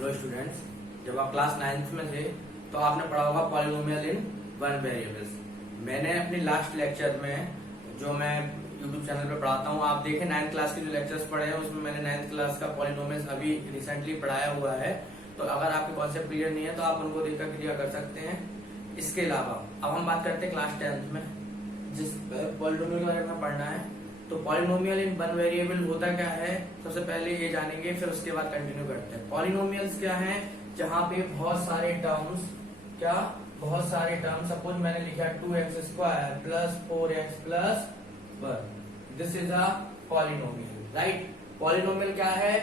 Hello students, जब आप class 9th में थे तो आपने पढ़ा होगा पॉलिनोमियल इन वन वेरिएबल्स। मैंने अपनी लास्ट लेक्चर में, जो मैं यूट्यूब चैनल पे पढ़ाता हूँ, आप देखें 9th क्लास के जो लेक्चर्स पढ़े हैं उसमें मैंने 9th क्लास का पॉलिनोमियल्स अभी रिसेंटली पढ़ाया हुआ है। तो अगर आपके कॉन्सेप्ट क्लियर नहीं है तो आप उनको देखकर क्लियर कर सकते हैं। इसके अलावा अब हम बात करते हैं क्लास 10th में जिस पॉलिनोमियल के बारे में पढ़ना है। तो पॉलिनोमियल इन वन वेरिएबल होता क्या है, सबसे पहले ये जानेंगे, फिर उसके बाद कंटिन्यू करते हैं। पॉलिनोमियल्स क्या हैं? जहां पे बहुत सारे टर्म्स, सपोज मैंने लिखा 2x² plus 4x plus 1, this is a polynomial, right. Polynomial क्या है?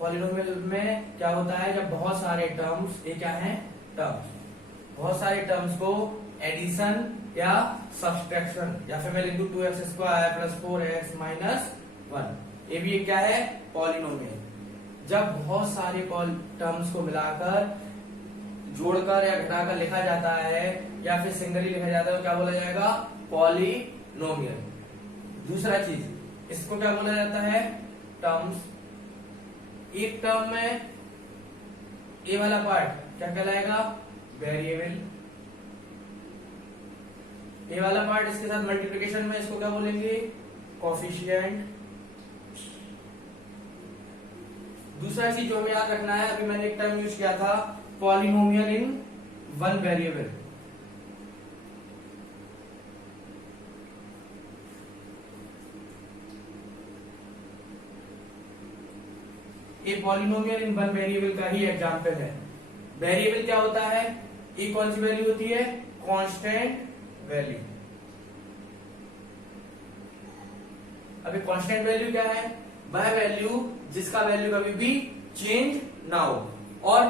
पॉलिनोमियल में क्या होता है, जब बहुत सारे टर्म्स, ये क्या है, टर्म्स, बहुत सारे टर्म्स को एडिशन या सब्सट्रैक्शन, या फिर मैं लिख दूं 2x² प्लस 4x माइनस 1, ये भी क्या है, पॉलिनोमियल। जब बहुत सारे टर्म्स को मिलाकर, जोड़कर या घटाकर लिखा जाता है या फिर सिंगली लिखा जाता है तो क्या बोला जाएगा, पॉलिनोमियल। दूसरा चीज, इसको क्या बोला जाता है, टर्म्स। एक टर्म में ए वाला पार्ट क्या कहलाएगा, वेरिएबल। ए वाला पार्ट इसके साथ मल्टीप्लिकेशन में इसको क्या बोलेंगे, कोफिशिएंट। दूसरा चीज जो हमें याद रखना है, अभी मैंने एक टर्म यूज किया था, पॉलिनोमियल इन वन वेरिएबल। ये पॉलिनोमियल इन वन वेरिएबल का ही एग्जांपल है। वेरिएबल क्या होता है, ये कौन सी वैल्यू होती है, कांस्टेंट वैल्यू। अभी कांस्टेंट वैल्यू क्या है, वह वैल्यू जिसका वैल्यू कभी भी चेंज ना हो। और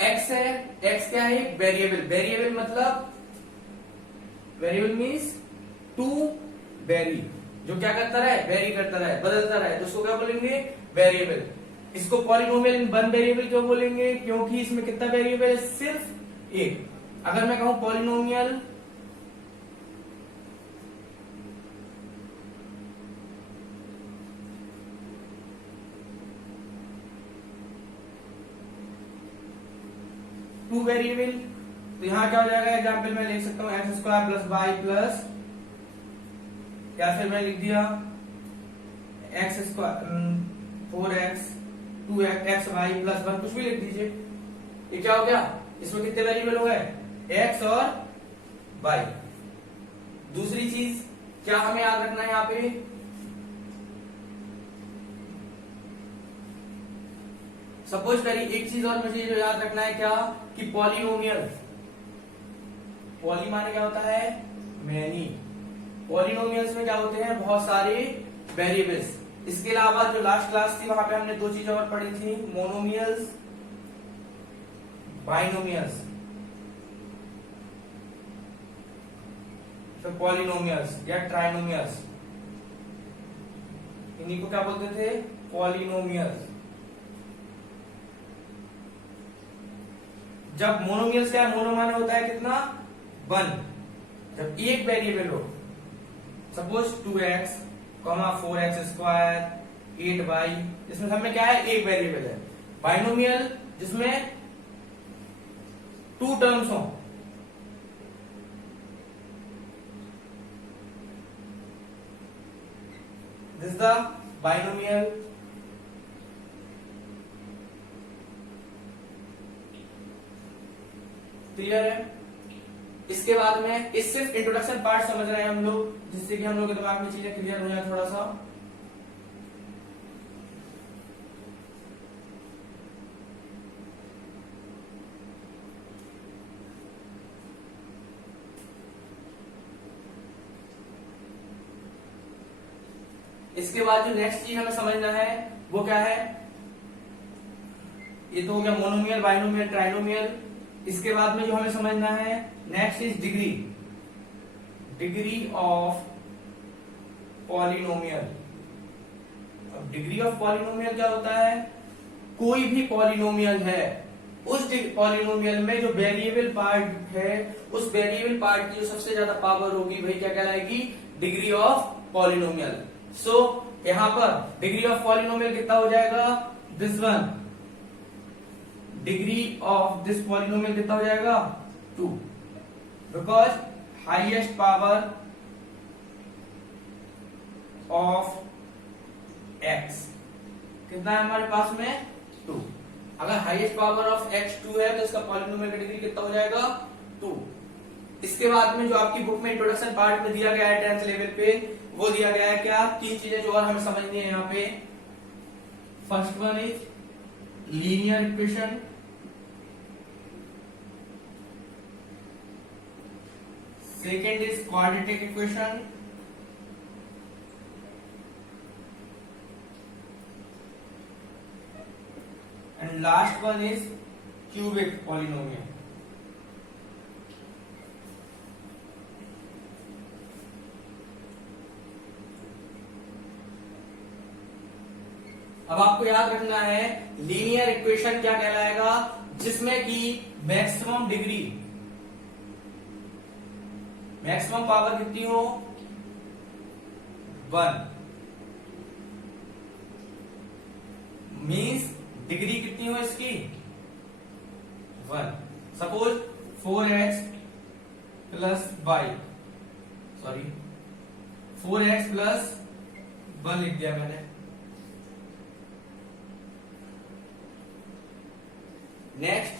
x है, x क्या है, वेरिएबल। वेरिएबल मतलब, वेरिएबल मीन्स टू वेरी, जो क्या करता रहे, वेरी करता रहे, बदलता रहे, तो उसको क्या बोलेंगे, वेरिएबल। इसको पॉलिनोमियल इन वन वेरिएबल क्यों बोलेंगे, क्योंकि इसमें कितना वेरिएबल है, सिर्फ एक। अगर मैं कहूं पॉलिनोमियल टू वेरिएबल, तो यहां क्या हो जाएगा, एग्जाम्पल में लिख सकता हूं x² प्लस y प्लस, या फिर मैं लिख दिया x² 4x 2x y plus 1, कुछ भी लिख दीजिए। ये क्या हो गया, इसमें कितने वेरिएबल हो गए, x और y। दूसरी चीज क्या हमें याद रखना है यहाँ पे, सपोज करिए, एक चीज और मुझे जो याद रखना है, क्या, कि पॉलिनोमियल, पॉली माने क्या होता है, मैनी। पॉलिनोमियल्स में क्या होते हैं, बहुत सारे वेरिएबल्स। इसके अलावा जो लास्ट क्लास थी वहां पे हमने दो चीजें और पढ़ी थी, मोनोमियल्स, बाइनोमियल्स, तो पॉलिनोमियल्स या ट्राइनोमियल्स, इन्हीं को क्या बोलते थे, पॉलिनोमियल्स। जब मोनोमियल्स क्या है, मोनो माने होता है कितना, 1। जब एक वेरिएबल हो, सपोज 2x 4x² 8y, इसमें सब में क्या है, एक वेरिएबल है। बाइनोमियल जिसमें टू टर्म्स हो, दिस द बाइनोमियल। क्लियर है। इसके बाद में इस सिर्फ इंट्रोडक्शन पार्ट समझ रहे हैं हम लोग, जिससे कि हम लोग के दिमाग में चीजें क्लियर हो जाए थोड़ा सा। इसके बाद जो नेक्स्ट चीज हमें समझना है वो क्या है, ये तो हो गया मोनोमियल, बाइनोमियल, ट्राइनोमियल। इसके बाद में जो हमें समझना है next is degree, degree of polynomial. अब डिग्री ऑफ पॉलिनोमियल क्या होता है, कोई भी पॉलिनोमियल है, उस पॉलिनोमियल में जो वेरिएबल पार्ट है, उस वेरिएबल पार्ट की जो सबसे ज्यादा पावर होगी वही क्या कहलाएगी, डिग्री ऑफ पॉलिनोमियल। सो यहाँ पर डिग्री ऑफ पॉलिनोमियल कितना हो जाएगा, this one, degree of this polynomial कितना हो जाएगा 2, because highest power of x कितना है हमारे पास में 2। अगर हाईएस्ट पावर ऑफ x 2 है तो इसका पॉलिनोमियल का डिग्री कितना हो जाएगा 2। इसके बाद में जो आपकी बुक में इंट्रोडक्शन पार्ट में दिया गया है 10th लेवल पे, वो दिया गया है क्या, 3 चीजें जो और हमें समझनी है यहाँ पे। First one is linear equation, second is quadratic equation, and last one is cubic polynomial। अब आपको याद रखना है लीनियर इक्वेशन क्या कहलाएगा, जिसमें कि मैक्सिमम डिग्री, मैक्सिमम पावर कितनी हो 1, मीन्स डिग्री कितनी हो इसकी 1। Suppose 4x plus y, sorry 4x plus 1 लिख दिया मैंने। नेक्स्ट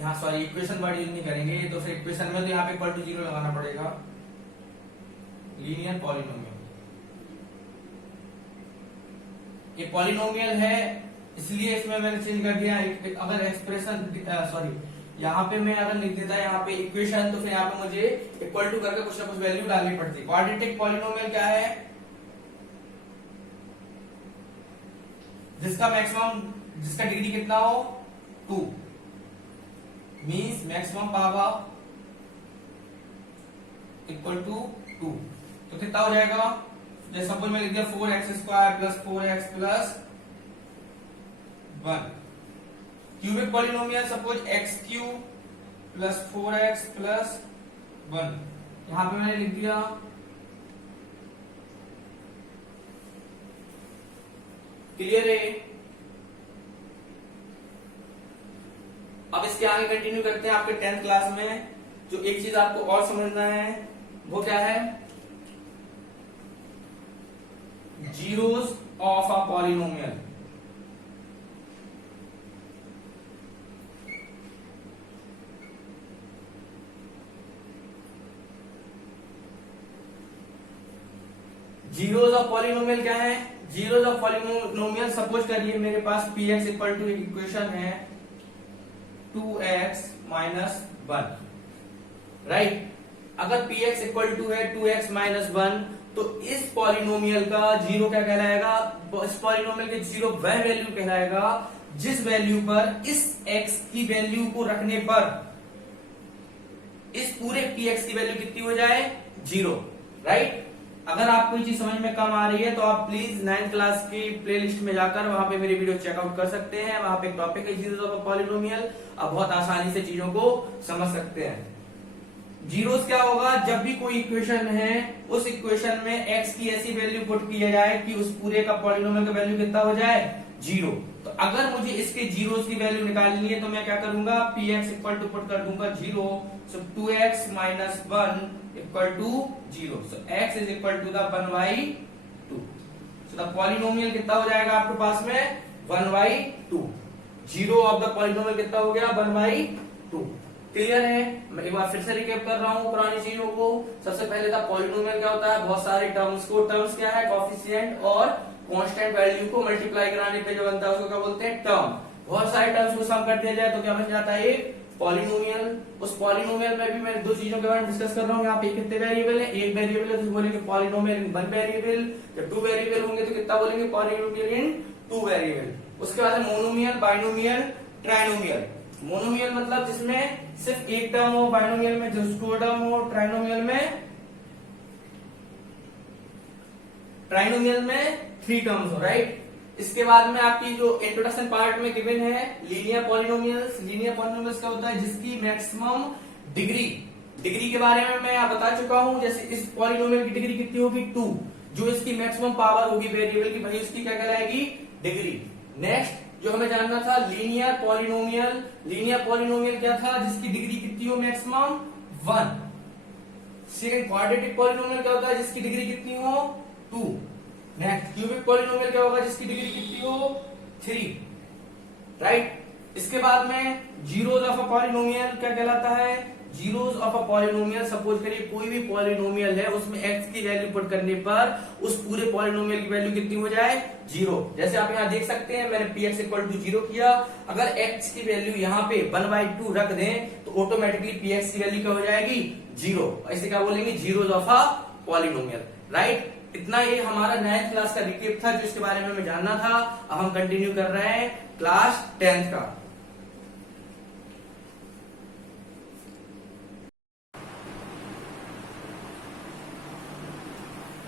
यहां सॉरी इक्वेशन वर्ड यूज नहीं करेंगे, तो फिर इक्वेशन में तो यहाँ पे इक्वल टू 0 लगाना पड़ेगा। लीनियर पॉलिनोमियल, ये पॉलिनोमियल है इसलिए इसमें मैंने चेंज कर दिया। अगर एक्सप्रेशन सॉरी यहाँ पे मैं अगर लिख देता यहाँ पे इक्वेशन, तो फिर यहाँ पे मुझे इक्वल टू करके कुछ ना कुछ वैल्यू डालनी पड़ती। क्वाड्रेटिक पॉलिनोमियल क्या है, जिसका मैक्सिमम, जिसका डिग्री कितना हो 2, means maximum power equal to 2। तो कितना हो जाएगा, जैसे सपोज मैं लिख दिया 4x² plus 4x plus 1। Cubic polynomial suppose x³ plus 4x plus 1, यहां पे मैंने लिख दिया क्लियर है। अब इसके आगे कंटिन्यू करते हैं आपके 10th क्लास में। जो एक चीज आपको और समझना है वो क्या है, zeros of a polynomial. Zeros of polynomial क्या है, जीरोस ऑफ पॉलिनोमियल सपोज करिए मेरे पास px इक्वल टू एक इक्वेशन है 2x माइनस 1, राइट। अगर px इक्वल टू है 2x माइनस 1, तो इस पॉलिनोमियल का जीरो क्या कहलाएगा, इस पॉलिनोमियल के जीरो वह वैल्यू कहलाएगा जिस वैल्यू पर इस x की वैल्यू को रखने पर इस पूरे px की वैल्यू कितनी हो जाए 0, राइट। अगर आपको ये चीज समझ में कम आ रही है तो आप प्लीज 9th क्लास की प्लेलिस्ट में जाकर वहां पे मेरी वीडियो चेकआउट कर सकते हैं। वहां पे एक टॉपिक है जीरोस ऑफ पॉलिनोमियल, आप बहुत आसानी से चीजों को समझ सकते हैं। जीरोस क्या होगा, जब भी कोई इक्वेशन है उस इक्वेशन में x की ऐसी वैल्यू पुट किया जाए कि उस पूरे का पॉलिनोमियल का वैल्यू कितना हो जाए 0। तो अगर मुझे इसके जीरोस की वैल्यू निकालनी है तो मैं क्या करूंगा, px इक्वल टू पुट कर दूंगा 0, so 2x minus 1 equal to 0, so x is equal to the 1/2। So the polynomial कितना हो जाएगा आपके पास में 1/2। जीरो ऑफ द पॉलिनोमियल कितना हो गया 1/2। क्लियर है। मैं एक बार फिर से रिकैप कर रहा हूं पुरानी चीजों को। सबसे पहले था पॉलिनोमियल क्या होता है, बहुत सारे टर्म्स को, टर्म्स क्या है कोएफिशिएंट और कांस्टेंट वैल्यू को मल्टीप्लाई कराने पे जो बनता है उसको क्या बोलते हैं टर्म। बहुत सारे टर्म्स को सम कर दिया जाए तो क्या बन जाता है पॉलिनोमियल। उस पॉलिनोमियल में भी मैं दो चीजों के बारे में डिस्कस कर रहा हूँ। यहाँ पे कितने वेरिएबल है, एक वेरिएबल है तो बोलेंगे पॉलिनोमियल इन 1 वेरिएबल। जब 2 वेरिएबल होंगे तो कितना बोलेंगे पॉलिनोमियल इन 2 वेरिएबल। उसके बाद है मोनोमियल, बाइनोमियल, ट्राइनोमियल। मोनोमियल मतलब जिसमें सिर्फ एक टर्म हो, बाइनोमियल में जो 2 टर्म हो, ट्राइनोमियल में 3 टर्म्स हो, राइट। इसके बाद में आपकी जो इंट्रोडक्शन पार्ट में गिवन है लीनियर पॉलिनोमियल्स। लीनियर पॉलिनोमियल्स का होता है जिसकी मैक्सिमम डिग्री के बारे में मैं बता चुका हूं। जैसे इस पॉलिनोमियल की डिग्री कितनी होगी 2, जो इसकी मैक्सिमम पावर होगी वेरिएबल की, भाई उसकी क्या कहलाएगी डिग्री। नेक्स्ट जो हमें जानना था लीनियर पॉलिनोमियल। लीनियर पॉलिनोमियल क्या था, जिसकी डिग्री कितनी हो मैक्सिमम 1। सेकंड क्वाड्रेटिक पॉलिनोमियल क्या होता है, जिसकी डिग्री कितनी हो 2। नेक्स्ट क्यूबिक पॉलिनोमियल क्या होगा, जिसकी डिग्री कितनी हो 3, राइट। इसके बाद में जीरोस ऑफ अ पॉलिनोमियल क्या कहलाता है, zeros of a polynomial. Suppose करिए कोई भी पॉलिनोमियल है, उसमें x की वैल्यू पुट करने पर उस पूरे पॉलिनोमियल की वैल्यू कितनी हो जाए 0। जैसे आप यहाँ देख सकते हैं, मैंने px इक्वल टू 0 किया। अगर x की वैल्यू यहाँ पे 1/2 रख दें तो ऑटोमेटिकली px की वैल्यू क्या हो जाएगी 0। ऐसे क्या बोलेंगे, zeros of a polynomial, right. इतना ये हमारा 9th क्लास का रिकेप था, जिसके बारे में हमें जानना था। अब हम कंटिन्यू कर रहे हैं क्लास 10th का।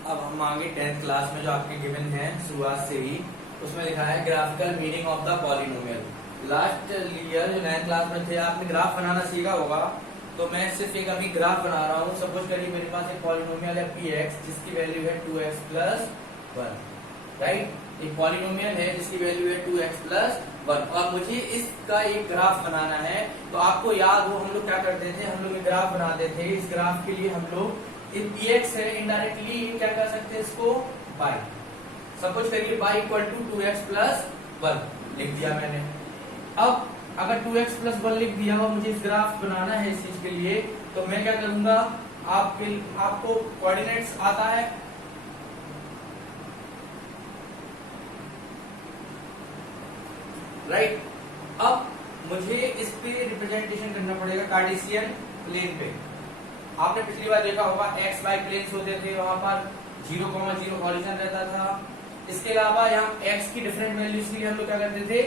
अब हम आगे 10th क्लास में जो आपके गिवन है शुरुआत से ही, उसमें लिखा है graphical meaning of the polynomial. Last year जो 9th क्लास में थे, आपने ग्राफ बनाना सीखा होगा। तो मैं सिर्फ एक अभी ग्राफ बना रहा हूँ। सपोज करिए मेरे पास एक पॉलिनोमियल है px, जिसकी वैल्यू है 2x प्लस 1, राइट। एक पॉलिनोमियल है जिसकी वैल्यू है 2x प्लस 1, और मुझे इसका एक ग्राफ बनाना है। तो आपको याद हो हम लोग क्या करते थे, हम लोग एक ग्राफ बनाते थे। इस ग्राफ के लिए हम लोग px है, इनडायरेक्टली क्या कर सकते हैं इसको y। सपोज करिए y equal to 2x plus 1 लिख दिया मैंने। अब अगर 2x प्लस 1 लिख दिया और मुझे इस ग्राफ बनाना है इस चीज के लिए, तो मैं क्या करूंगा, आपको कोऑर्डिनेट्स आता है, राइट। अब मुझे इस पे रिप्रेजेंटेशन करना पड़ेगा कार्टेशियन प्लेन पे। आपने पिछली बार देखा होगा एक्स वाई प्लेन्स होते थे, वहां पर 0,0 ऑरिजिन रहता था। इसके अलावा यहाँ x की डिफरेंट वैल्यूज के लिए हम लोग क्या करते थे,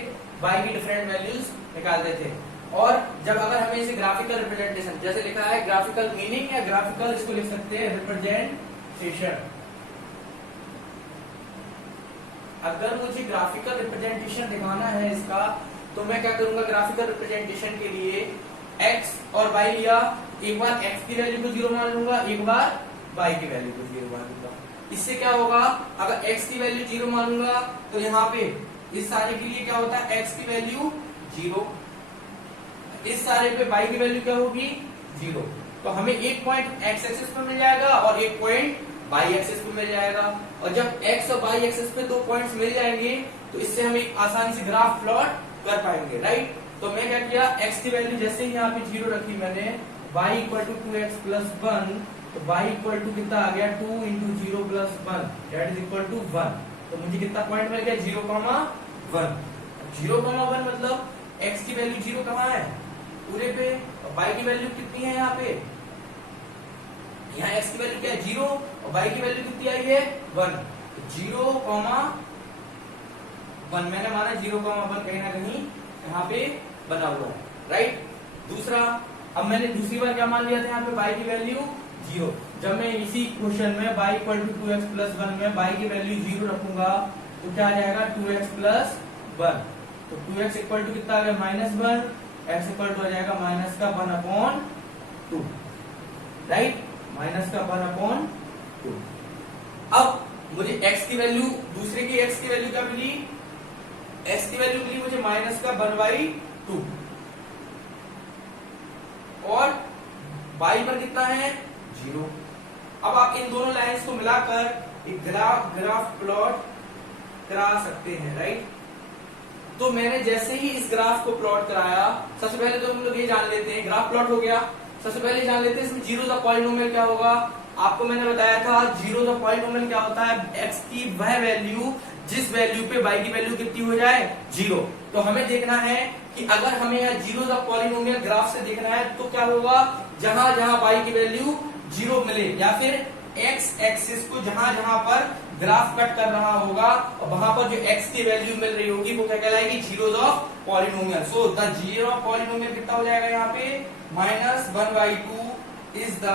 y की डिफरेंट वैल्यूज निकालते थे। और जब अगर हमें इसे ग्राफिकल रिप्रेजेंटेशन, जैसे लिखा है ग्राफिकल मीनिंग या ग्राफिकल, इसको लिख सकते हैं रिप्रेजेंटेशन। अगर मुझे ग्राफिकल रिप्रेजेंटेशन दिखाना है इसका, तो मैं क्या करूंगा, ग्राफिकल रिप्रेजेंटेशन के लिए x और y लिया, एक बार x की वैल्यू को 0 मान लूंगा, एक बार y की वैल्यू को 0 मान लूंगा। इससे क्या होगा, अगर x की वैल्यू 0 मानूंगा तो यहाँ पे इस सारे के लिए क्या होता है, x की वैल्यू 0, इस सारे पे y की वैल्यू क्या होगी 0। तो हमें एक पॉइंट x एक्सिस पे मिल जाएगा और एक पॉइंट y एक्सिस पे मिल जाएगा। और जब x और y एक्सिस पे 2 पॉइंट्स मिल जाएंगे तो इससे हम एक आसान से ग्राफ प्लॉट कर पाएंगे, राइट। तो मैं क्या किया, x की वैल्यू जैसे ही यहाँ पे 0 रखी मैंने, y equal to 2x plus 1, तो y इक्वल टू कितना आ गया 2 into 0 plus 1 that is equal to 1। तो मुझे कितना पॉइंट मिल गया 0,1। 0,1 मतलब x की वैल्यू 0 कहाँ है पूरे पे, और y की वैल्यू कितनी है यहाँ पे, यहाँ x की वैल्यू क्या है 0 और y की वैल्यू कितनी आई है 1। 0,1 मैंने माना 0,1 कहीं ना कहीं यहाँ पे बना हुआ है, राइट। दूसरा, अब मैंने दूसरी बार क्या मान लिया था यहाँ पे y की वैल्यू 0। जब मैं इसी क्वेश्चन में y equal to 2x plus 1 में y की वैल्यू 0 रखूंगा तो क्या आ जाएगा 2x प्लस 1। तो 2x इक्वल टू कितना आ गया -1, x इक्वल टू आ जाएगा माइनस का 1/2, राइट, माइनस का 1/2। अब मुझे x की वैल्यू, दूसरे की x की वैल्यू क्या मिली, x की वैल्यू मिली मुझे माइनस का 1/2 और y पर कितना है 0। अब आप इन दोनों लाइंस को मिलाकर एक ग्राफ प्लॉट करा सकते हैं, राइट। तो मैंने जैसे ही इस ग्राफ को प्लॉट कराया, सबसे पहले तो हम लोग ये जान लेते हैं, ग्राफ प्लॉट हो गया। सबसे पहले जान लेते हैं इसमें जीरोस ऑफ पॉलिनोमियल क्या होगा। आपको मैंने बताया था जीरोस ऑफ पॉलिनोमियल क्या होता है, x की वह वैल्यू जिस वैल्यू पे y की वैल्यू कितनी हो जाए 0। तो हमें देखना है कि अगर हमें यहाँ जीरोस ऑफ पॉलिनोमियल ग्राफ से देखना है तो क्या होगा, जहां जहां y की वैल्यू 0 मिले या फिर x एक्सिस को जहां जहां पर ग्राफ कट कर रहा होगा और वहां पर जो x की वैल्यू मिल रही होगी वो क्या कहलाएगी, zeros of polynomial. So the zero of polynomial कितना हो जाएगा यहाँ पे -1/2 is the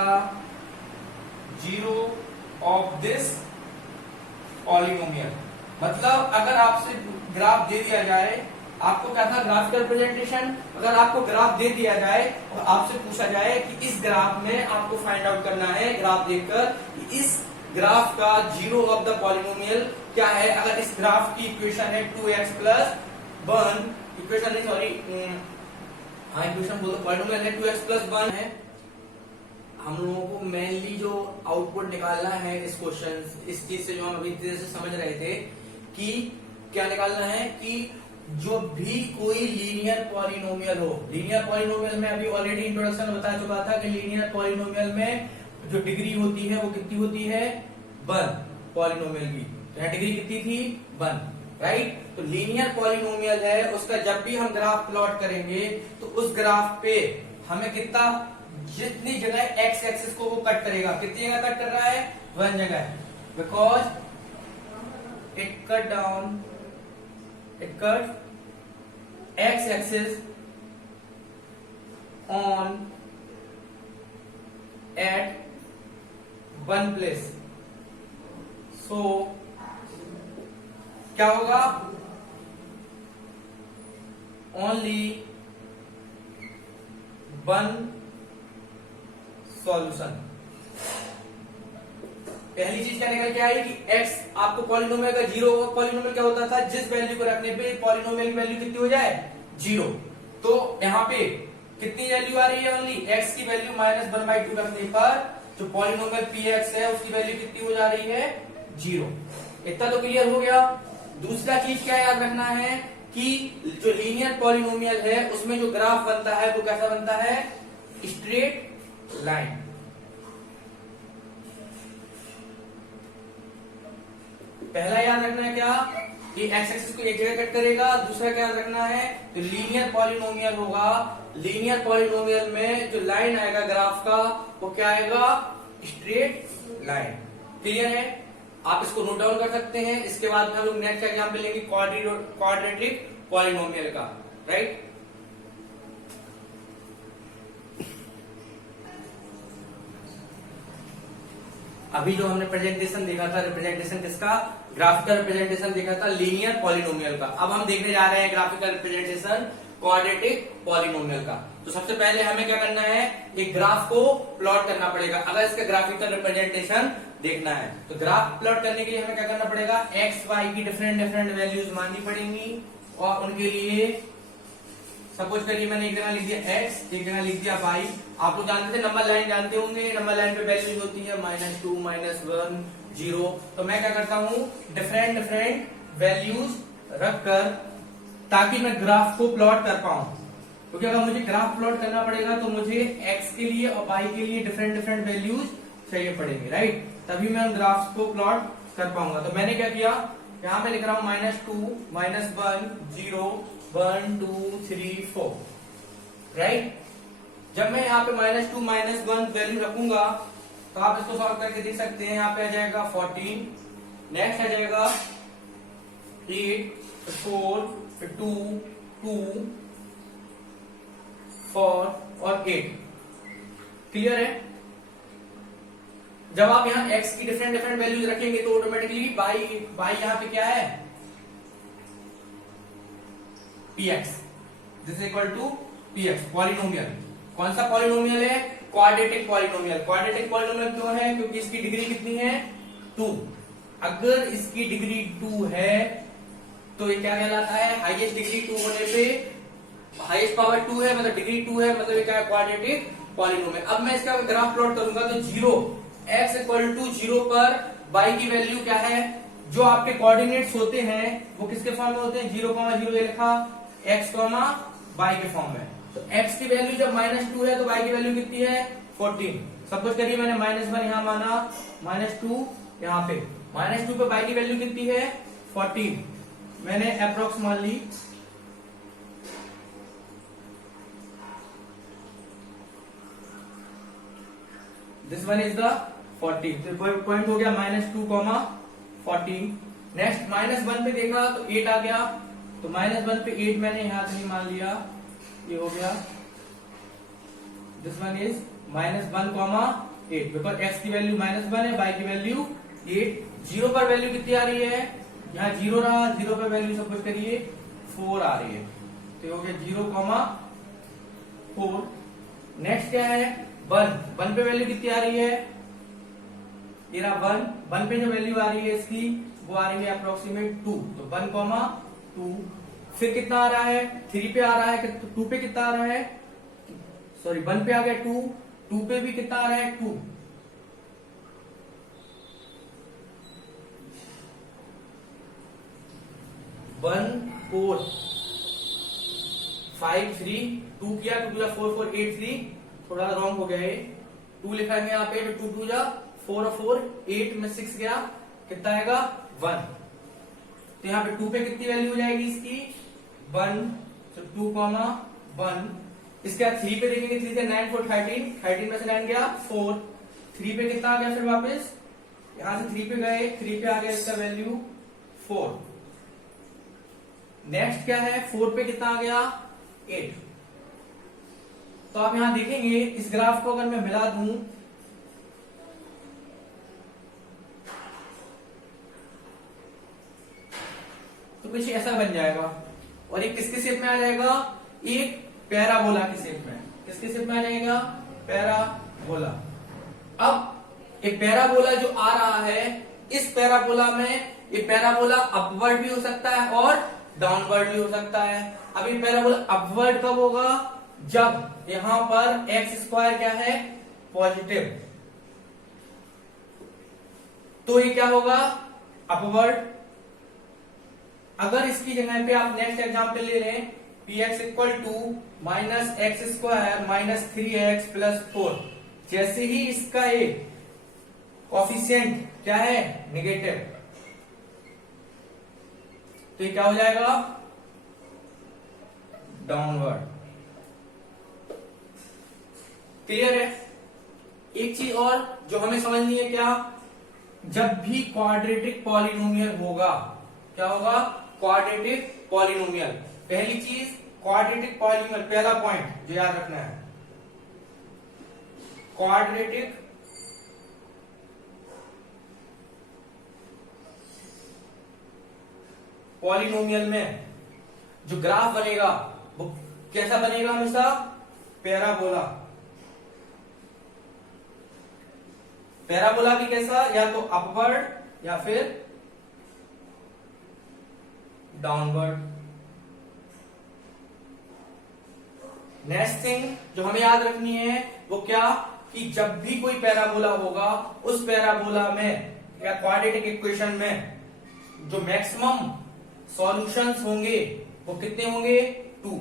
zero of this polynomial. मतलब अगर आपसे ग्राफ दे दिया जाए, आपको क्या था ग्राफिकल रिप्रेजेंटेशन, अगर आपको ग्राफ दे दिया जाए और आपसे पूछा जाए कि इस ग्राफ में आपको फाइंड आउट करना है ग्राफ देखकर कि इस ग्राफ का जीरो ऑफ द पॉलिनोमियल क्या है। अगर इस ग्राफ की इक्वेशन है 2x प्लस वन इक्वेशन नहीं सॉरी हाँ इक्वेशन बोलो पॉलिनोमियल है 2x प्लस 1 है। हम लोगों को मेनली जो आउटपुट निकालना है इस क्वेश्चन इस चीज से जो हम अभी तेज से समझ रहे थे कि क्या निकालना है कि जो भी कोई लीनियर पॉलिनोमियल हो, लीनियर पॉलिनोमियल में अभी ऑलरेडी इंट्रोडक्शन बता चुका था कि लीनियर पॉलिनोमियल में जो डिग्री होती है वो कितनी होती है 1 पॉलिनोमियल की। तो यहाँ डिग्री कितनी थी 1 राइट। तो लीनियर पॉलिनोमियल है उसका जब भी हम ग्राफ प्लॉट करेंगे तो उस ग्राफ पे हमें कितना जितनी जगह एक्स एक्सिस को वो कट करेगा, कितनी जगह कट कर रहा है 1 जगह, because it cut down it cut x axis on at one place। so क्या होगा only one solution। पहली चीज क्या निकल के आई कि x आपको पॉलिनोमियल का जीरो, पॉलिनोमियल क्या होता था जिस वैल्यू को रखने पे पॉलिनोमियल की वैल्यू कितनी हो जाए 0। तो यहाँ पे कितनी वैल्यू आ रही है ओनली x की वैल्यू -1/2 रखने पर जो पॉलिनोमियल px है उसकी वैल्यू कितनी हो जा रही है 0। इतना तो क्लियर हो गया। दूसरा चीज क्या याद रखना है कि जो लीनियर पॉलिनोमियल है उसमें जो ग्राफ बनता है वो कैसा बनता है स्ट्रेट लाइन। पहला याद रखना है क्या कि एक्स एक्सिस को एक जगह कट करेगा। दूसरा क्या याद रखना है तो लीनियर पॉलिनोमियल होगा, लीनियर पॉलिनोमियल में जो लाइन आएगा ग्राफ का वो क्या आएगा स्ट्रेट लाइन। क्लियर है, आप इसको नोट डाउन कर सकते हैं। इसके बाद हम लोग नेक्स्ट एग्जाम्पल लेंगे क्वाड्रेटिक पॉलिनोमियल का राइट। अभी जो हमने प्रेजेंटेशन देखा था, रिप्रेजेंटेशन किसका ग्राफिकल रिप्रेजेंटेशन देखा था लीनियर पॉलिनोमियल का। अब हम देखने जा रहे हैं ग्राफिकल रिप्रेजेंटेशन क्वाड्रेटिक पॉलिनोमियल का। तो सबसे पहले हमें क्या करना है एक ग्राफ को प्लॉट करना पड़ेगा। अगर इसका ग्राफिकल रिप्रेजेंटेशन देखना है तो ग्राफ प्लॉट करने के लिए हमें क्या करना पड़ेगा एक्स वाई की डिफरेंट डिफरेंट वैल्यूज माननी पड़ेंगी और उनके लिए सपोज करिए मैंने एक जगह लिख दिया x, एक जगह लिख दिया y। आप लोग जानते थे नंबर लाइन जानते होंगे, नंबर लाइन पे वैल्यूज होती है -2 -1 0। तो मैं क्या करता हूँ डिफरेंट डिफरेंट वैल्यूज रखकर ताकि मैं ग्राफ को प्लॉट कर पाऊं। क्योंकि अगर मुझे ग्राफ प्लॉट करना पड़ेगा तो मुझे x के लिए और y के लिए डिफरेंट डिफरेंट वैल्यूज चाहिए पड़ेंगे राइट, तभी मैं उन ग्राफ्स को प्लॉट कर पाऊंगा। तो मैंने क्या किया यहाँ पे लिख रहा हूं -2 -1 0 1 2 3 4 राइट। जब मैं यहाँ पे -2 -1 वैल्यू रखूंगा तो आप इसको सॉल्व करके देख सकते हैं। यहाँ पे आ जाएगा 14, नेक्स्ट आ जाएगा 8 4 2 2 4 और 8। क्लियर है। जब आप यहाँ x की डिफरेंट डिफरेंट वैल्यूज रखेंगे तो ऑटोमेटिकली y यहाँ पे क्या है px, this is equal to px polynomial. कौन सा पॉलिनोमियल है क्वाड्रेटिक पॉलिनोमियल। क्वाड्रेटिक पॉलिनोमियल क्यों है क्योंकि इसकी डिग्री कितनी है 2। अगर इसकी डिग्री 2 है तो ये क्या कहलाता है हाईएस्ट डिग्री 2 होने पे हाईएस्ट पावर 2 है मतलब डिग्री 2 है मतलब ये क्या है क्वाड्रेटिक पॉलिनोमियल। अब मैं इसका ग्राफ प्लॉट करूंगा तो 0 x इक्वल टू 0 पर y की वैल्यू क्या है, जो आपके कोऑर्डिनेट्स होते हैं वो किसके फॉर्म में होते हैं 0,0 ये लिखा x, y के फॉर्म में। तो x की वैल्यू जब -2 है तो y की वैल्यू कितनी है 14। सपोज करिए मैंने -1 यहां माना -2 यहाँ पे -2 पे y की वैल्यू कितनी है 14 मैंने अप्रोक्स मान ली। This one is the 40। तो पॉइंट हो गया -2, 14। नेक्स्ट -1 पे देखा तो 8 आ गया तो -1 पे 8 मैंने यहां से मान लिया, ये हो गया this one is -1, 8 because x की वैल्यू -1 है y की वैल्यू 8। 0 पर वैल्यू कितनी आ रही है यहाँ 0 रहा, 0 पर वैल्यू सपोज करिए 4 आ रही है तो हो गया 0,4। नेक्स्ट क्या है 1 पे वैल्यू कितनी आ रही है ये रहा 1 पे जो वैल्यू आ रही है इसकी वो आ रही है अप्रोक्सीमेट 2 तो 1,2 फिर कितना आ रहा है, 3 पे आ रहा है, 2 पे कितना आ रहा है, सॉरी 1 पे आ गया 2, 2 पे भी कितना आ रहा है 2, 1 4 5 3 2 किया, 2 जा 4 4 8 3, थोड़ा रॉन्ग हो गया ये, 2 लिखा है यहाँ पे, तो 2 2 जा 4 और 4 8 में 6 गया, कितना आएगा 1। तो यहाँ पे 2 पे कितनी वैल्यू हो जाएगी इसकी 1, तो 2 1। इसके बाद 3 पे देखेंगे, 3 से 9 4 13, 13 में से 9 गया 4, 3 पे कितना आ गया, फिर वापस यहां से 3 पे गए, 3 पे आ गया इसका वैल्यू 4। नेक्स्ट क्या है, 4 पे कितना आ गया 8। तो आप यहां देखेंगे इस ग्राफ को अगर मैं मिला दूं तो कुछ ऐसा बन जाएगा, और ये किसके शेप में आ जाएगा, एक पैराबोला की शेप में। किसके शेप में आ जाएगा, पैराबोला। अब ये पैराबोला जो आ रहा है, इस पैराबोला में ये पैराबोला अपवर्ड भी हो सकता है और डाउनवर्ड भी हो सकता है। अब ये पैराबोला अपवर्ड कब होगा, जब यहां पर एक्स स्क्वायर क्या है, पॉजिटिव, तो ये क्या होगा, अपवर्ड। अगर इसकी जगह पे आप नेक्स्ट एग्जांपल ले लें, p x equal to minus x square minus 3x plus 4, जैसे ही इसका एक कोफिशिएंट क्या है, नेगेटिव, तो ये क्या हो जाएगा, डाउनवर्ड। क्लियर है। एक चीज और जो हमें समझनी है, क्या, जब भी क्वाड्रेटिक पॉलिनोमियल होगा, क्या होगा, क्वाड्रेटिक पॉलिनोमियल। पहली चीज क्वाड्रेटिक पॉलिनोमियल, पहला पॉइंट जो याद रखना है, क्वाड्रेटिक पॉलिनोमियल में जो ग्राफ बनेगा वो कैसा बनेगा, हमेशा पैराबोला। पैराबोला भी कैसा, या तो अपवर्ड या फिर डाउनवर्ड। नेक्स्ट थिंग जो हमें याद रखनी है वो क्या, कि जब भी कोई पैराबोला होगा, उस पैराबोला में या क्वाड्रेटिक इक्वेशन में जो मैक्सिमम सॉल्यूशंस होंगे वो कितने होंगे, 2।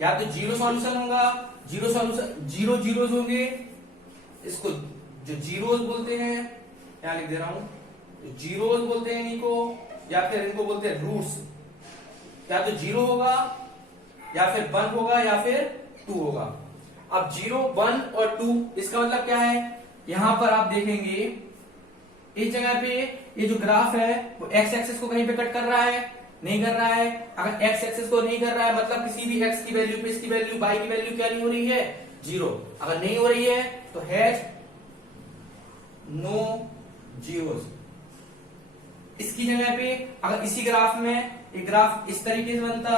या तो जीरो सॉल्यूशन होगा, जीरो सॉल्यूशन, जीरो जीरोज होंगे, इसको जो जीरोज बोलते हैं, यहां लिख दे रहा हूं, जीरोज बोलते हैं इनको, या फिर इनको बोलते हैं रूट्स। या तो जीरो होगा, या फिर 1 होगा, या फिर 2 होगा। अब 0 1 और 2, इसका मतलब क्या है, यहां पर आप देखेंगे इस जगह पे ये जो ग्राफ है वो एक्स एक्सिस को कहीं पे कट कर रहा है, नहीं कर रहा है। अगर एक्स एक्सिस को नहीं कर रहा है, मतलब किसी भी एक्स की वैल्यू पे इसकी वैल्यू, वाई की वैल्यू क्या नहीं हो रही है, 0। अगर नहीं हो रही है तो हैज नो जीरोस। इसकी जगह पे अगर इसी ग्राफ में एक ग्राफ इस तरीके से बनता,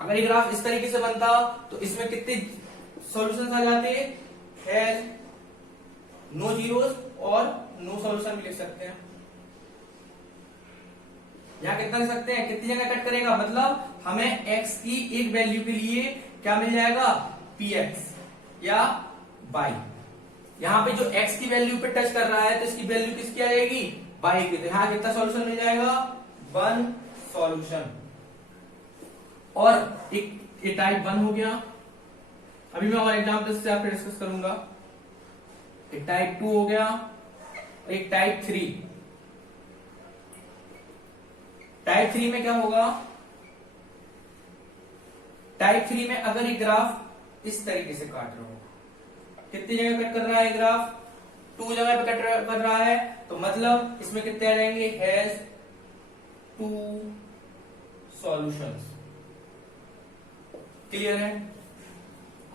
अगर ये ग्राफ इस तरीके से बनता तो इसमें कितने सॉल्यूशंस आ जाते, हैज नो जीरोस और नो सॉल्यूशन भी लिख सकते हैं। यहां कितना लिख सकते हैं, कितनी जगह कट करेगा, मतलब हमें x की एक वैल्यू के लिए क्या मिल जाएगा, px या y। यहां पे जो x की वैल्यू पे टच कर रहा है तो इसकी वैल्यू किसकी आ जाएगी, y की। तो यहां कितना सॉल्यूशन मिल जाएगा, 1 सॉल्यूशन। और एक टाइप 1 हो गया, अभी मैं और एग्जाम्पल से आपको डिस्कस करूंगा। एक टाइप 2 हो गया, एक टाइप 3। टाइप 3 में क्या होगा, टाइप 3 में अगर ये ग्राफ इस तरीके से काट रहा हो, कितनी जगह कट कर रहा है ग्राफ, 2 जगह पे कट कर रहा है, तो मतलब इसमें कितने आ जाएंगे, हैज 2 सॉल्यूशंस। क्लियर है।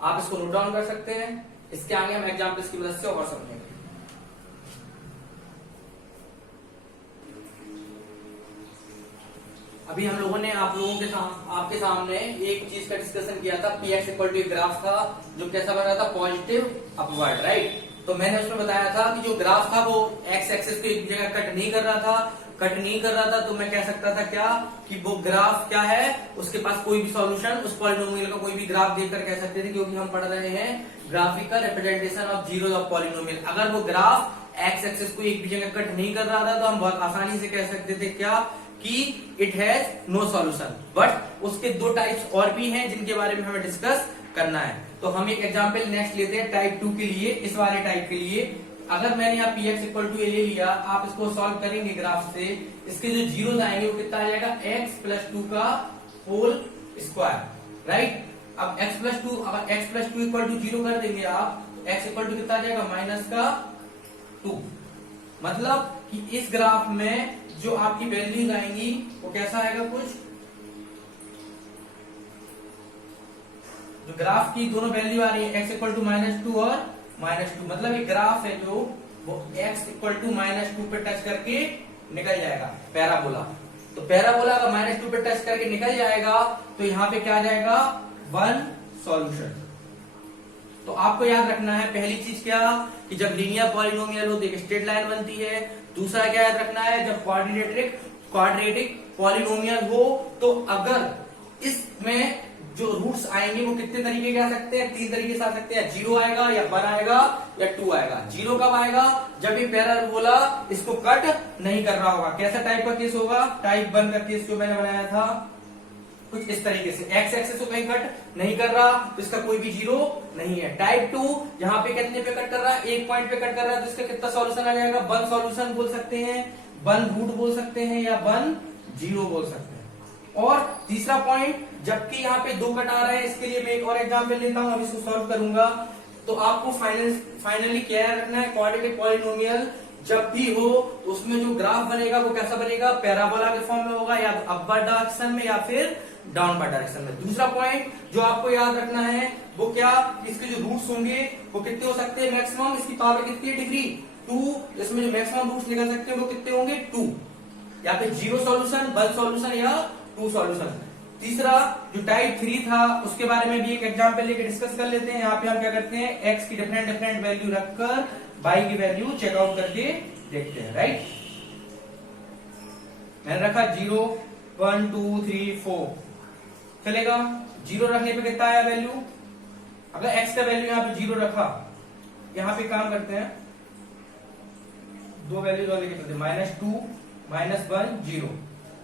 आप इसको नोट डाउन कर सकते हैं, इसके आगे हम एग्जाम्पल्स की मदद से और समझेंगे। अभी हम लोगों ने आप लोगों के आपके सामने एक चीज का डिस्कशन किया था, p x equal to graph था जो कैसा बन रहा था, पॉजिटिव अपवर्ड, राइट। तो मैंने उसमें बताया था कि जो ग्राफ था वो एक्स एक्सिस को एक जगह कट नहीं कर रहा था, तो मैं कह सकता था क्या कि वो ग्राफ क्या है, उसके पास कोई भी सॉल्यूशन, उस पॉलिनोमियल का कोई भी ग्राफ देखकर कह सकते थे, क्योंकि हम पढ़ रहे हैं graphical representation of zero of polynomial. अगर वो ग्राफ एक्स एक्सिस को एक भी जगह कट नहीं कर रहा था तो हम बहुत आसानी से कह सकते थे क्या कि it has no solution. But उसके दो टाइप्स और भी हैं जिनके बारे में हमें डिस्कस करना है। तो हम एक एग्जांपल नेक्स्ट लेते हैं टाइप 2 के लिए। इस वाले टाइप के लिए अगर मैंने यहाँ पी एक्स इक्वल टू ए ले लिया, आप इसको सॉल्व करेंगे ग्राफ से, इसके जो जीरो आएंगे वो कितना आ जाएगा, एक्स प्लस टू का होल स्क्वायर, राइट। अब एक्स प्लस टू, अगर x plus two equal to zero कर देंगे आप, तो एक्स इक्वल टू कितना आ जाएगा, माइनस का 2। मतलब कि इस ग्राफ में जो आपकी वैल्यूज आएंगी वो कैसा आएगा, कुछ जो ग्राफ की दोनों वैल्यू आ रही है एक्स इक्वल टू -2 और -2, मतलब ये ग्राफ है जो वो x इक्वल टू -2 पे टच करके निकल जाएगा, पैराबोला। तो पैराबोला का -2 पे टच करके निकल जाएगा, तो यहाँ पे क्या आ जाएगा, 1 सॉल्यूशन। तो आपको याद रखना है पहली चीज क्या, कि जब लीनियर पॉलिनोमियल हो तो एक स्ट्रेट लाइन बनती है। दूसरा क्या याद रखना है, जब क्वाड्रेटिक पॉलिनोमियल हो तो अगर इसमें जो रूट्स आएंगे वो कितने तरीके के आ सकते हैं, 3 तरीके से आ सकते हैं, 0 आएगा या 1 आएगा या 2 आएगा। 0 कब आएगा, जब ये पैराबोला इसको कट नहीं कर रहा होगा। कैसा टाइप का केस होगा, टाइप 1 का केस जो मैंने बनाया था कुछ इस तरीके से, एक्स एक्सिस को कहीं कट नहीं कर रहा तो इसका कोई भी 0 नहीं है। टाइप 2 यहाँ पे कितने पे कट कर रहा है, एक पॉइंट पे कट कर रहा है, तो इसका कितना सॉल्यूशन आ जाएगा, 1 सॉल्यूशन बोल सकते हैं, 1 रूट बोल सकते हैं या 1 0 बोल सकते हैं। और तीसरा पॉइंट, जबकि यहाँ पे 2 कट आ रहे हैं, इसके लिए मैं एक और एग्जांपल लेता हूं, अब इसको सॉल्व करूंगा। तो आपको फाइनली क्या रखना है, क्वाड्रेटिक पॉलिनोमियल जब भी हो तो उसमें जो ग्राफ बनेगा वो कैसा बनेगा, पैराबोला के फॉर्म में होगा, या अपवर्ड डायरेक्शन में या फिर डाउनवर्ड डायरेक्शन में। दूसरा पॉइंट जो आपको याद रखना है वो क्या, इसके जो रूट्स होंगे वो कितने हो सकते हैं, मैक्सिमम इसकी पावर कितनी है, डिग्री 2। इसमें जो मैक्सिमम रूट्स निकल सकते हैं वो कितने होंगे, 2, या फिर 0 सॉल्यूशन, 1 सॉल्यूशन या 2 सॉल्यूशन। तीसरा जो टाइप 3 था उसके बारे में भी एक एग्जांपल लेके डिस्कस कर लेते हैं। यहाँ पे हम क्या करते हैं, x की डिफरेंट वैल्यू रखकर y की वैल्यू चेकआउट करके देखते हैं, राइट। मैंने रखा 0 1 2 3 4, चलेगा। 0 रखने पे कितना आया वैल्यू, अगर x का वैल्यू यहाँ पे 0 रखा, यहाँ पे काम करते हैं, 2 वैल्यूज और लेके चलते हैं, -2 -1 0,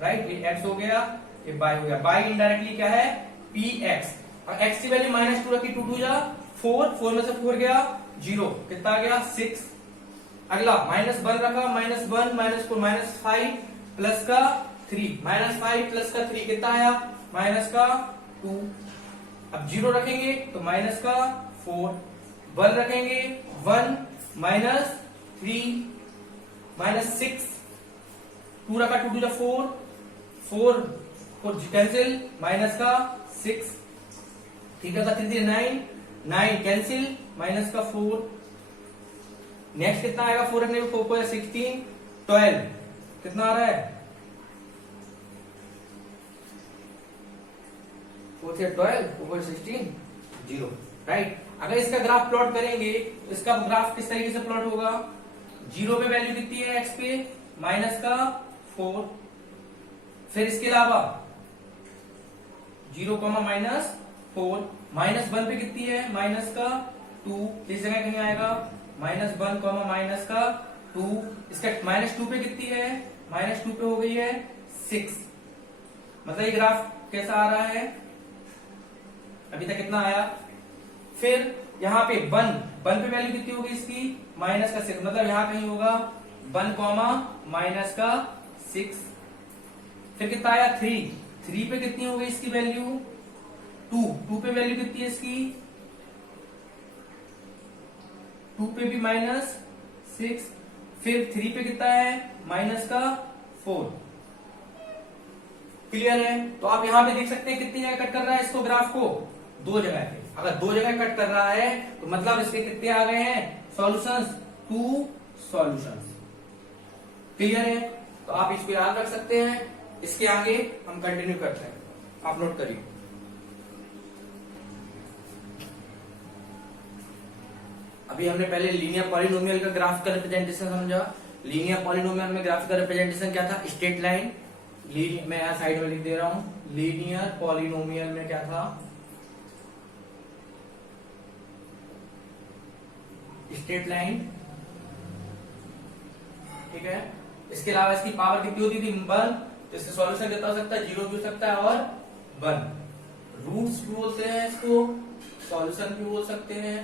राइट। ये x हो गया, ये y हो गया। y इनडायरेक्टली क्या है, px, और x की वैल्यू -2 रखी, 2 2 जा 4, 4 में से 4 गया 0, कितना आ गया 6। अगला -1 रखा, -1 -4 -5 प्लस का 3, -5 प्लस का 3 कितना आया, माइनस का 2। अब 0 रखेंगे तो माइनस का 4, 1 रखेंगे 1 -3 -6, 2 रखा, 2 2 जा 4 4 कैंसिल, माइनस का 6, ठीक है, 3 3 9 9 कैंसिल, माइनस का 4। नेक्स्ट कितना आएगा, 4 रखने में 4 को 16 12, कितना आ रहा है, 4 से 12 ऊपर 16 0, राइट। अगर इसका ग्राफ प्लॉट करेंगे तो इसका ग्राफ किस तरीके से प्लॉट होगा, 0 पे वैल्यू कितनी है x पे, माइनस का 4, फिर इसके अलावा 0, -4, -1 पे कितनी है, माइनस का 2, इस जगह कहीं आएगा, -1, माइनस का 2, इसका -2 पे कितनी है, -2 पे हो गई है 6। मतलब ये ग्राफ कैसा आ रहा है, अभी तक कितना आया। फिर यहाँ पे 1 पे वैल्यू कितनी होगी इसकी, माइनस का 6, मतलब यहां कहीं होगा 1, माइनस का 6। फिर कितना आया 3 पे कितनी होगी इसकी वैल्यू, 2 पे वैल्यू कितनी है इसकी, 2 पे भी -6, फिर 3 पे कितना है, माइनस का 4। क्लियर है। तो आप यहां पे देख सकते हैं कितनी जगह कट कर रहा है इसको, ग्राफ को 2 जगह पे। अगर 2 जगह कट कर रहा है तो मतलब इसके कितने आ गए हैं सॉल्यूशंस, 2 सॉल्यूशंस। क्लियर है। तो आप इसको याद रख सकते हैं। इसके आगे हम कंटिन्यू करते हैं, आप नोट करिए। अब अभी हमने पहले लीनियर पॉलिनोमियल का ग्राफ का रिप्रेजेंटेशन समझा। लीनियर पॉलिनोमियल में ग्राफ का रिप्रेजेंटेशन क्या था, स्ट्रेट लाइन। मैं यहां साइड में लिख दे रहा हूं, लीनियर पॉलिनोमियल में क्या था, स्ट्रेट लाइन, ठीक है। इसके अलावा इसकी पावर कितनी होती थी, 1, तो इसका सॉल्यूशन कितना हो सकता है, 0 भी हो सकता है और 1। रूट्स भी बोलते हैं इसको, सॉल्यूशन भी बोल सकते हैं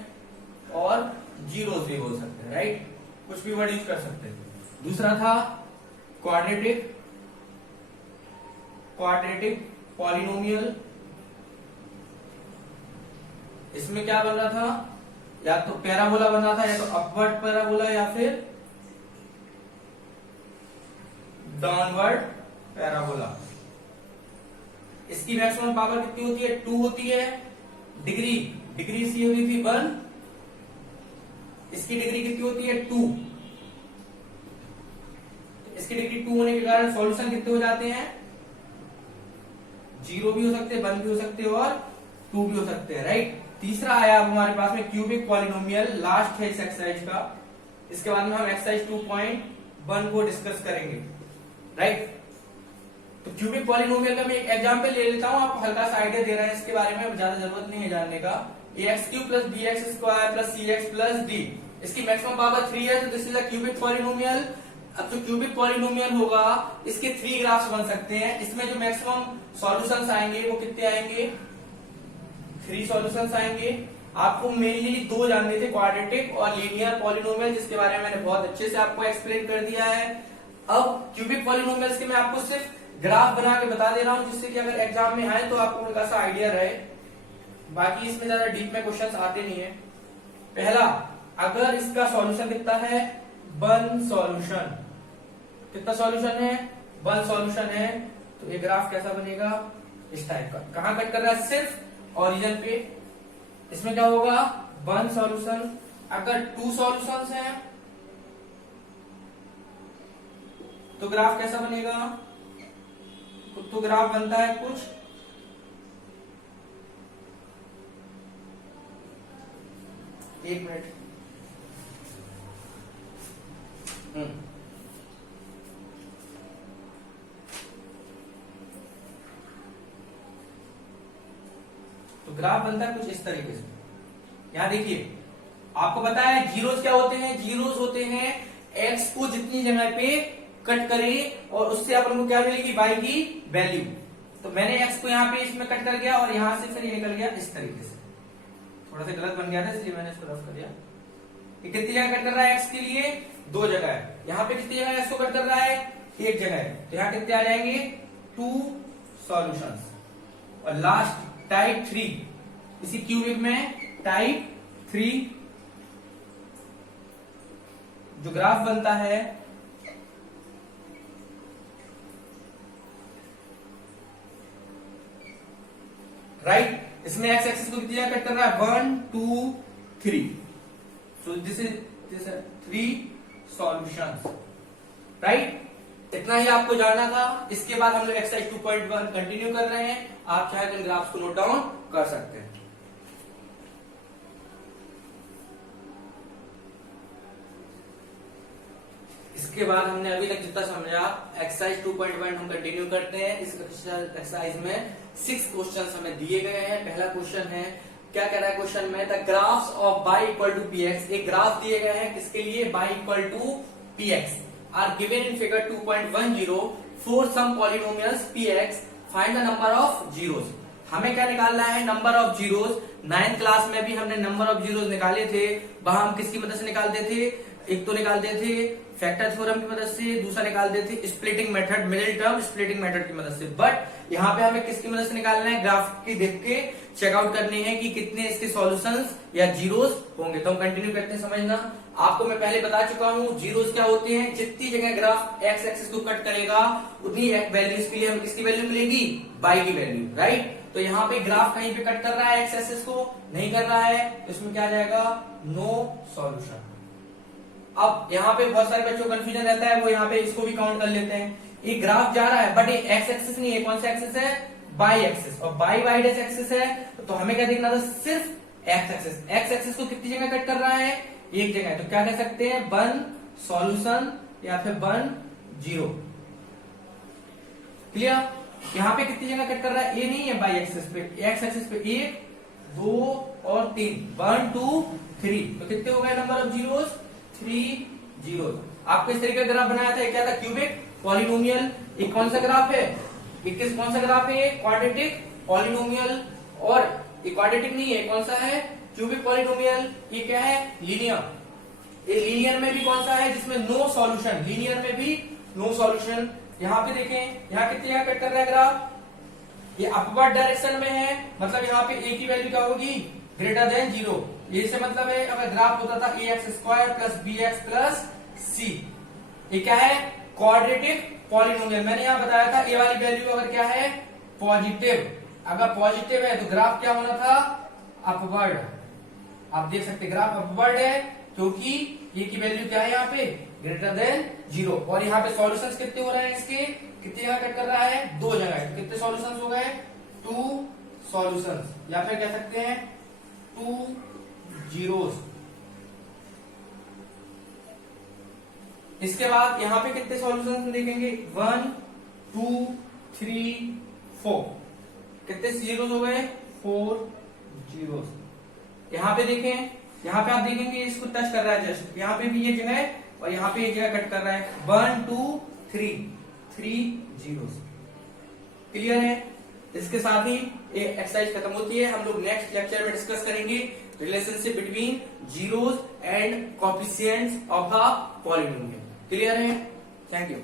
और जीरोस भी बोल सकते हैं, राइट। कुछ भी वर्ड यूज कर सकते हैं। दूसरा था क्वाड्रेटिक पॉलिनोमियल। इसमें क्या बन रहा था, या तो पैराबोला बन रहा था, या तो अपवर्ड पैराबोला या फिर डाउनवर्ड पैराबोला। इसकी मैक्सिमम पावर कितनी होती है, 2 होती है। डिग्री इसकी होती थी 1, इसकी डिग्री कितनी होती है, 2। इसकी डिग्री 2 होने के कारण सॉल्यूशन कितने हो जाते हैं, 0 भी हो सकते हैं, 1 भी हो सकते हैं और 2 भी हो सकते हैं, राइट। तीसरा आया अब हमारे पास में क्यूबिक पॉलिनोमियल, लास्ट है इस एक्सरसाइज का। इसके बाद में हम एक्सरसाइज 2.1 को डिस्कस करेंगे, राइट। तो क्यूबिक पॉलिनोमियल का मैं एक एग्जांपल ले लेता हूं, आपको हल्का सा आइडिया दे रहा है इसके बारे में, ज्यादा जरूरत नहीं है जानने का। ax³ + bx² + cx + d, इसकी मैक्सिमम पावर 3 है, तो this is a cubic polynomial. अब जो क्यूबिक पॉलिनोमियल होगा इसके 3 ग्राफ्स बन सकते हैं। इसमें जो मैक्सिमम सॉल्यूशंस आएंगे वो कितने आएंगे, 3 सॉल्यूशंस आएंगे। आपको मेनली 2 जानने थे, क्वाड्रेटिक और लीनियर पॉलिनोमियल, जिसके बारे में मैंने बहुत अच्छे से आपको एक्सप्लेन कर दिया है। अब क्यूबिक पॉलिनोमियल्स के मैं आपको सिर्फ ग्राफ बना के बता दे रहा हूं, जिससे कि अगर एग्जाम में आए तो आपको हल्का सा आइडिया रहे। बाकी इसमें ज्यादा डीप में क्वेश्चंस आते नहीं है। पहला, अगर इसका सॉल्यूशन कितना है, 1 सॉल्यूशन, कितना सॉल्यूशन है, 1 सॉल्यूशन है, तो ये ग्राफ कैसा बनेगा, इस टाइप का। कहां कट कर रहा है, सिर्फ ओरिजिन पे। इसमें क्या होगा, 1 सॉल्यूशन। अगर 2 सॉल्यूशंस हैं तो ग्राफ कैसा बनेगा, तो ग्राफ बनता है कुछ एक मिनट। तो ग्राफ बनता है कुछ इस तरीके से। यहां देखिए, आपको पता है जीरोस क्या होते हैं, जीरोस होते हैं एक्स को जितनी जगह पे कट करें और उससे अपन को क्या मिलेगी, वाई की वैल्यू। तो मैंने एक्स को यहाँ पे इसमें कट कर गया और यहां से फिर ये निकल गया इस तरीके से। थोड़ा सा गलत बन गया था इसलिए मैंने इसको रफ कर दिया। ये कितनी जगह कट कर रहा है एक्स के लिए, 2 जगह है। यहाँ पे कितनी जगह एक्स को कट कर रहा है, 1 जगह है। तो यहाँ कितने आ जाएंगे, 2 सॉल्यूशंस। और लास्ट टाइप 3, इसी क्यूबिक में टाइप 3 जो ग्राफ बनता है, राइट। इसमें एक्स एक्सिस को कितनी जगह कट कर रहा है, 1 2 3। So this is 3 solutions, right. इतना ही आपको जानना था। इसके बाद हम लोग एक्सरसाइज 2.1 कंटिन्यू कर रहे हैं। आप चाहे तो इन ग्राफ्स को नोट डाउन कर सकते हैं। इसके बाद हमने अभी तक जितना समझा, एक्सरसाइज 2.1 हम कंटिन्यू करते हैं। इस एक्सरसाइज में 6 क्वेश्चंस हमें दिए गए हैं। पहला क्वेश्चन है, क्या कह रहा है क्वेश्चन में, the graphs of y equal to px। एक ग्राफ दिए गए हैं किसके लिए, y equal to px are given in figure 2.10 for some polynomials px, find the number of zeros. हमें क्या निकालना है, number of zeros. 9th class में भी हमने नंबर ऑफ जीरोस निकाले थे। वहां हम किसकी मदद से निकालते थे, एक तो निकालते थे फैक्टर थ्योरम की मदद से, दूसरा निकालते थे splitting method, middle term splitting method की मदद से। बट यहाँ पे हमें किसकी मदद से निकालना है, ग्राफ की देख के चेकआउट करने हैं कि कितने इसके सॉल्यूशंस या जीरोस होंगे। तो हम कंटिन्यू करते हैं समझना। आपको मैं पहले बता चुका हूं जीरोस क्या होते हैं, जितनी जगह ग्राफ एक्स एक्सिस को कट करेगा उतनी वैल्यूज के लिए हमें किसकी वैल्यू मिलेगी, वाई की वैल्यू, राइट। तो यहाँ पे ग्राफ कहीं पे कट कर रहा है एक्स एक्सिस को, नहीं कर रहा है, तो इसमें क्या आ जाएगा, नो सॉल्यूशन। अब यहाँ पे बहुत सारे बच्चों को कंफ्यूजन रहता है, वो यहाँ पे इसको भी काउंट कर लेते हैं। ये ग्राफ जा रहा है बट ये एक्स एक्सिस नहीं है, कौन सा एक्सिस है, बाई एक्सिस, और बाई वाई डैश एक्सिस है। तो हमें क्या देखना था, सिर्फ एक्स एक्सिस। एक्स एक्सिस को कितनी जगह कट कर रहा है, एक जगह है, तो क्या कह सकते हैं, वन सॉल्यूशन या फिर वन जीरो। क्लियर। यहाँ पे कितनी जगह कट कर रहा है, ए नहीं है बाई एक्सिस पे, एक्स एक्सिस पे 1 2 और 3, 1 2 3, तो कितने हो गए नंबर ऑफ जीरोस, 3 जीरोस। आपको इस तरीके का ग्राफ बनाया था, क्या था, क्यूबिक पॉलिनोमियल। एक कौन सा ग्राफ है, एक कौन सा ग्राफ है, क्वाड्रेटिक पॉलिनोमियल, और क्वाड्रेटिक नहीं है, कौन सा है, क्यूबिक पॉलिनोमियल। ये क्या है, लीनियर। ये लीनियर में भी कौन सा है, जिसमें नो सॉल्यूशन, लीनियर में भी नो सॉल्यूशन। यहाँ पे देखें, यहाँ कितनी जगह कट कर रहा है ग्राफ, ये अपवर्ड डायरेक्शन में है, मतलब यहाँ पे ए की वैल्यू क्या होगी, ग्रेटर देन 0। ये से मतलब है, अगर ग्राफ होता था a x square plus b x plus c, ये क्या है, क्वाड्रेटिक पॉलिनोमियल। मैंने यहाँ बताया था ए वाली वैल्यू अगर क्या है, पॉजिटिव, अगर पॉजिटिव है तो ग्राफ क्या होना था, अपवर्ड। आप देख सकते ग्राफ अपवर्ड है, क्योंकि ये की वैल्यू क्या है यहाँ पे, ग्रेटर देन 0। और यहाँ पे सॉल्यूशंस कितने हो रहे हैं इसके, कितनी जगह कट कर रहा है, 2 जगह है, तो कितने सॉल्यूशंस हो गए, 2 सॉल्यूशंस, या फिर कह सकते हैं 2 जीरोस। इसके बाद यहाँ पे कितने सॉल्यूशंस देखेंगे, 1 2 3 4, कितने जीरोस हो गए, 4 जीरोस। यहाँ पे देखें, यहाँ पे आप देखेंगे इसको टच कर रहा है जस्ट, यहाँ पे भी ये जगह और यहाँ पे एक जगह कट कर रहा है, 1 2 3 जीरोस। क्लियर है। इसके साथ ही ये एक्सरसाइज खत्म होती है। हम लोग नेक्स्ट लेक्चर में डिस्कस करेंगे relationship between zeros and coefficients of a polynomial. Clear है। Thank you.